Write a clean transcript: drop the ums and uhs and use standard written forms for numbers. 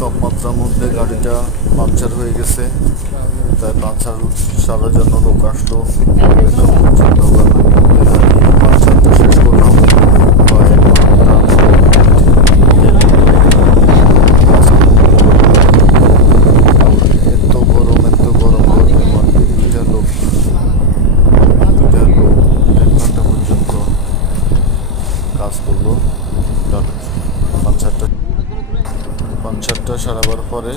তাপমাত্রার মধ্যে গাড়িটা পাংচার হয়ে গেছে, তাই পাংচার সারার জন্য লোক আসলো। পাংচারটা শেষ করলাম প্রায় 1 ঘন্টা। এত গরম গরমের মধ্যে দুইটা লোক 1 ঘন্টা পর্যন্ত কাজ করলো। পাংচারটা সারাবার পরে